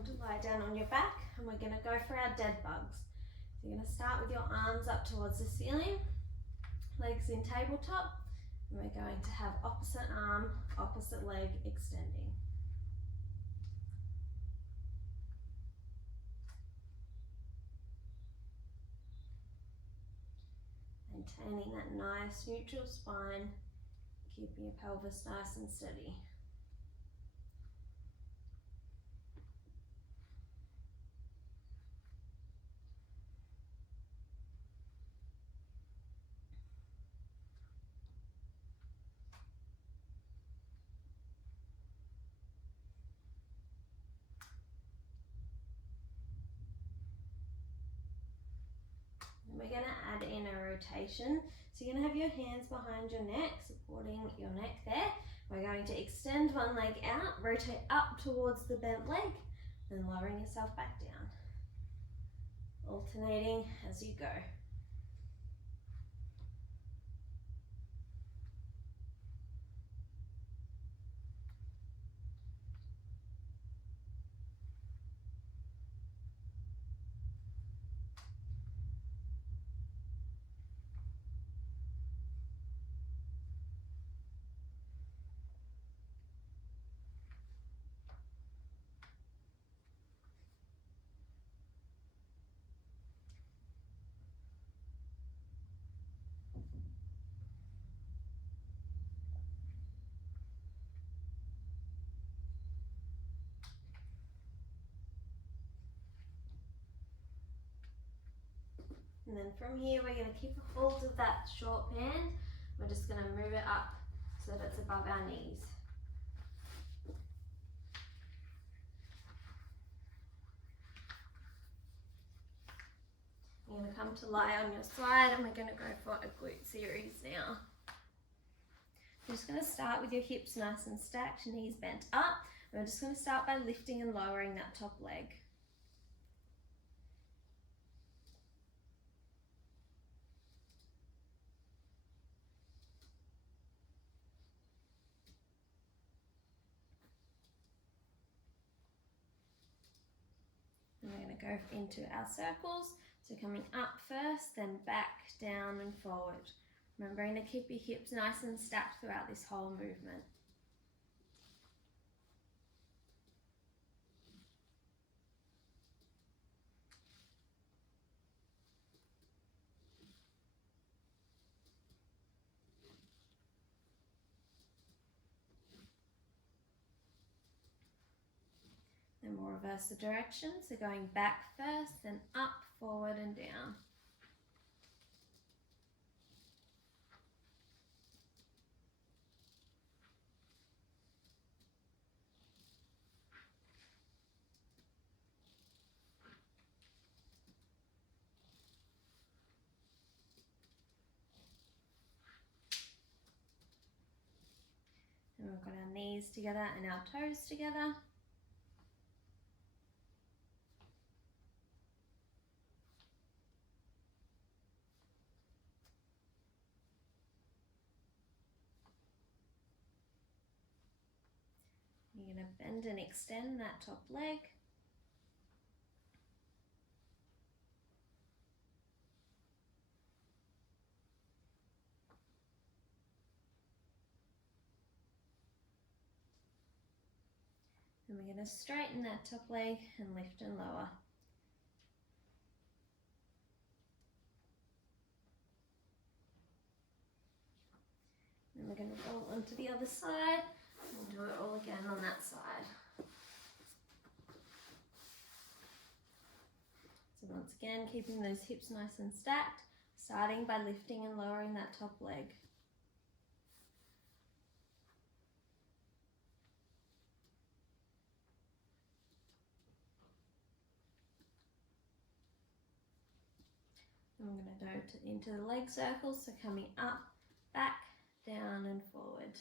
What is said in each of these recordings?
come to lie down on your back, and we're going to go for our dead bugs. So you're going to start with your arms up towards the ceiling, legs in tabletop, and we're going to have opposite arm, opposite leg extending. Maintaining that nice neutral spine, keeping your pelvis nice and steady. We're going to add in a rotation. So you're going to have your hands behind your neck, supporting your neck there. We're going to extend one leg out, rotate up towards the bent leg, then lowering yourself back down. Alternating as you go. And then from here, we're going to keep a hold of that short band. We're just going to move it up so that it's above our knees. You're going to come to lie on your side, and we're going to go for a glute series now. You're just going to start with your hips nice and stacked, knees bent up. We're just going to start by lifting and lowering that top leg. And we're going to go into our circles. So coming up first, then back, down and forward. Remembering to keep your hips nice and stacked throughout this whole movement. Then we'll reverse the direction, so going back first, then up, forward and down. And we've got our knees together and our toes together. You're going to bend and extend that top leg. And we're going to straighten that top leg and lift and lower. And we're going to roll onto the other side and do it all again on that side. So once again, keeping those hips nice and stacked, starting by lifting and lowering that top leg. And we're going to go into the leg circles, so coming up, back, down and forward.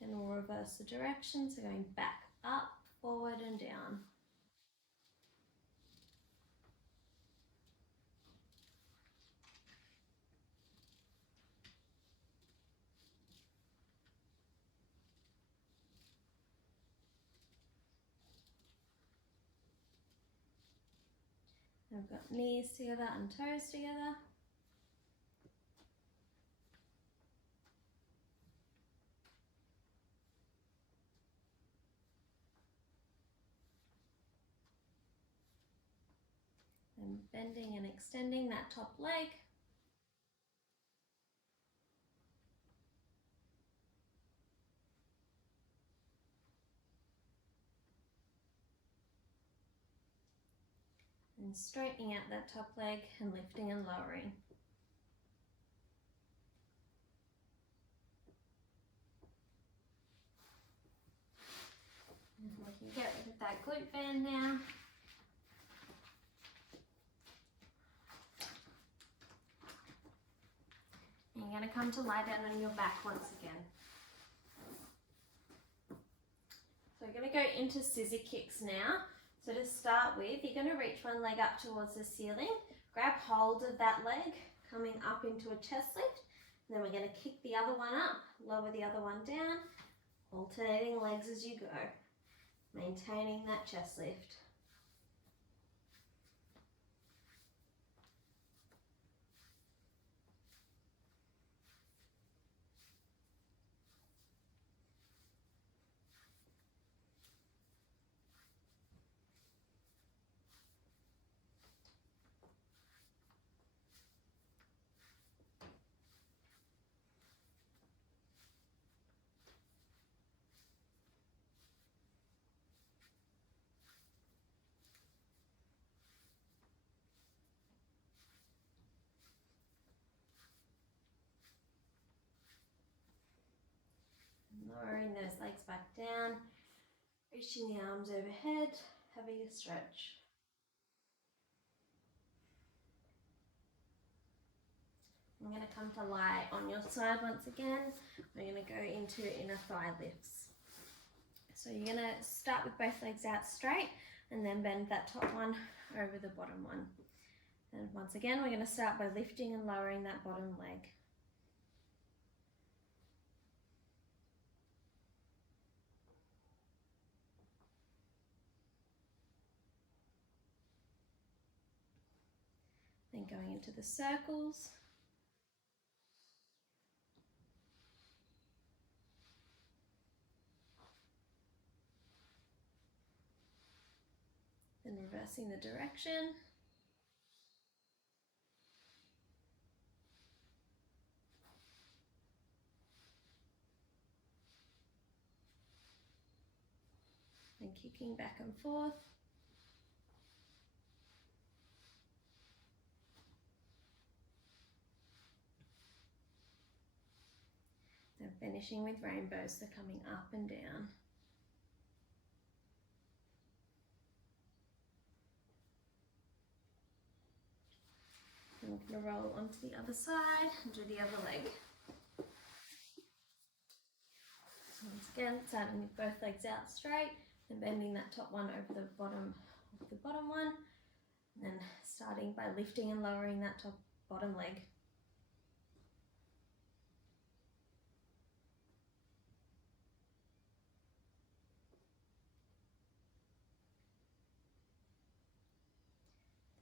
Then we'll reverse the direction, so going back, up, forward and down. We've got knees together and toes together. And bending and extending that top leg. And straightening out that top leg and lifting and lowering. And we can get rid of that glute band now. And you're going to come to lie down on your back once again. So we're going to go into scissor kicks now. So to start with, you're going to reach one leg up towards the ceiling, grab hold of that leg, coming up into a chest lift, and then we're going to kick the other one up, lower the other one down, alternating legs as you go, maintaining that chest lift. Lowering those legs back down, reaching the arms overhead, having a stretch. I'm going to come to lie on your side once again. We're going to go into inner thigh lifts. So you're going to start with both legs out straight and then bend that top one over the bottom one. And once again, we're going to start by lifting and lowering that bottom leg. Then going into the circles. Then reversing the direction. Then kicking back and forth. Then finishing with rainbows, so coming up and down. And we're going to roll onto the other side and do the other leg. So once again, starting with both legs out straight and bending that top one over the bottom of the bottom one. And then starting by lifting and lowering that bottom leg.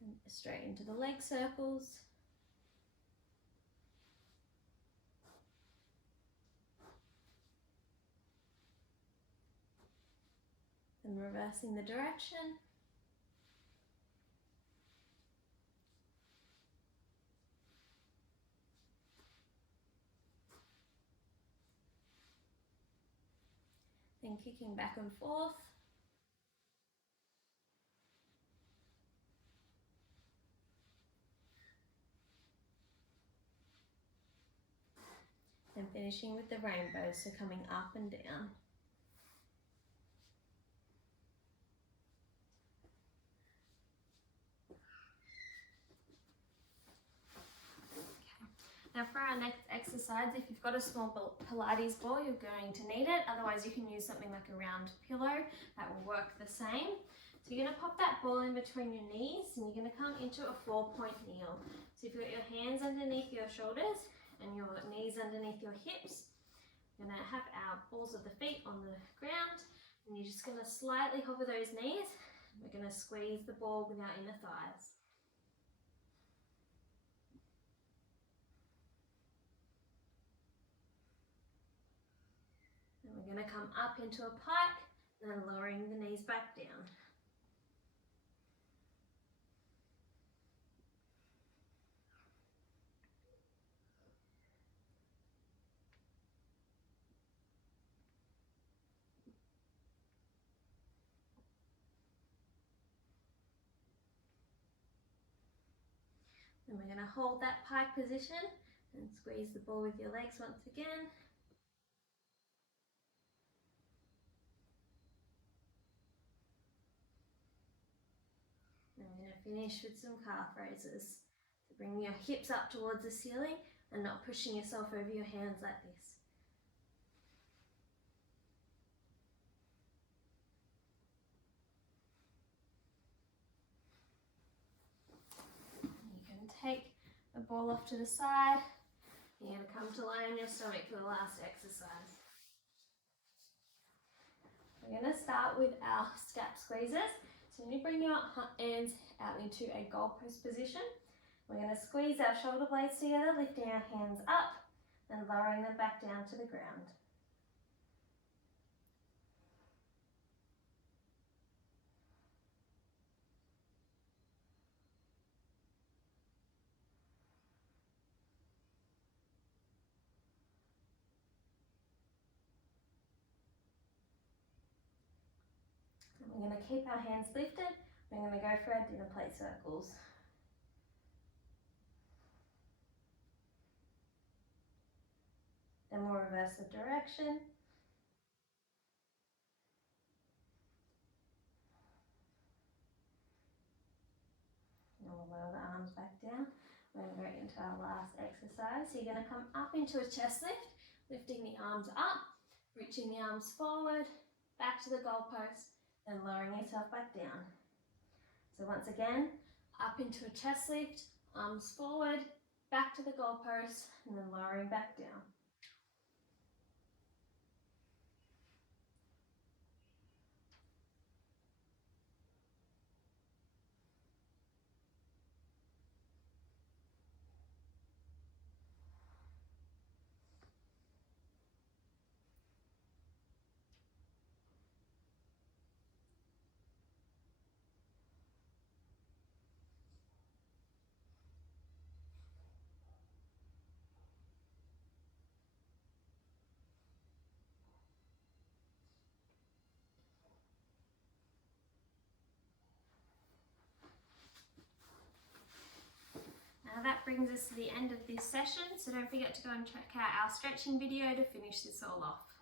Then straight into the leg circles. Then reversing the direction. Then kicking back and forth. Then finishing with the rainbow, so coming up and down. Now for our next exercise, if you've got a small Pilates ball, you're going to need it. Otherwise, you can use something like a round pillow. That will work the same. So you're going to pop that ball in between your knees and you're going to come into a 4-point kneel. So if you've got your hands underneath your shoulders and your knees underneath your hips, we're going to have our balls of the feet on the ground and you're just going to slightly hover those knees. We're going to squeeze the ball with our inner thighs. We're going to come up into a pike and then lowering the knees back down. Then we're going to hold that pike position and squeeze the ball with your legs once again. And we're going to finish with some calf raises. So bring your hips up towards the ceiling and not pushing yourself over your hands like this. You can take the ball off to the side. You're going to come to lie on your stomach for the last exercise. We're going to start with our scap squeezes. So when you bring your hands out into a goalpost position, we're going to squeeze our shoulder blades together, lifting our hands up and lowering them back down to the ground. And we're going to keep our hands lifted. We're going to go for our dinner plate circles. Then we'll reverse the direction. And we'll lower the arms back down. We're going to go into our last exercise. So you're going to come up into a chest lift, lifting the arms up, reaching the arms forward, back to the goalpost, and lowering yourself back down. So once again, up into a chest lift, arms forward, back to the goalpost, and then lowering back down. Now that brings us to the end of this session, so don't forget to go and check out our stretching video to finish this all off.